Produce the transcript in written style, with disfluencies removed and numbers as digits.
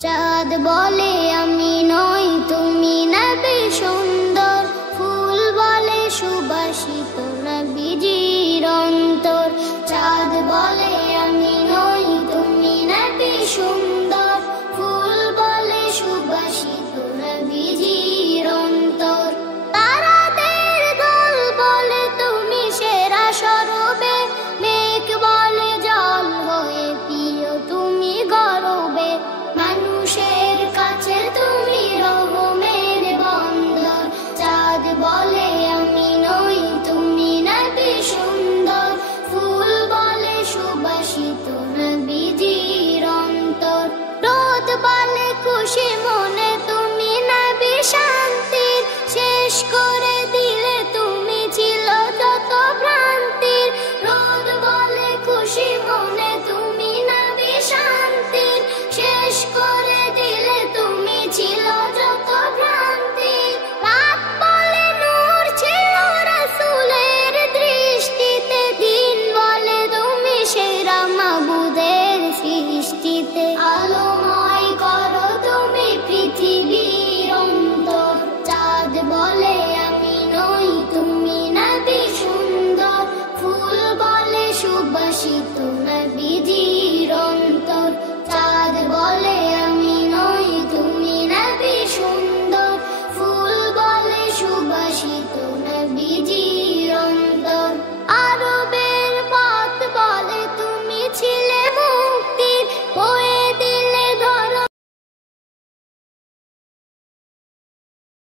চাঁদ বলে আমি নই তুমি নবী সুন্দর, ফুল বলে সুবাসিত নবীজির অন্তর। চাঁদ বলে আমি নই তুমি নবী সুন্দর, ফুল বলে সুবাসিত নবীজির অন্তর। তারাদের দল বলে তুমি সেরা সরবে, মেঘ বলে জল হয়ে প্রিয় তুমি গরবে। মানুষের কাছে তুমি রহমের বন্দর। চাঁদ বলে আমি নই তুমি নবী সুন্দর, ফুল বলে সুবাসিত নবীজির অন্তর। রোদ বলে খুশি মনে তুমি নবী শান্তির, শেষ করে দিলে তুমি ছিল যত ভ্রান্তির। রোদ বলে খুশি মনে তুমি নবী শান্তির, শেষ করে দিলে তুমি ছিল যত ভ্রান্তির। রাত বলে নূর ছিল রাসূলের দৃষ্টিতে, দিন বলে তুমি সেরা মাবুদের সৃষ্টিতে। আলোময় করো তুমি পৃথিবীর অন্তর। চাঁদ বলে আমি নই তুমি নবী সুন্দর, ফুল বলে সুবাসিত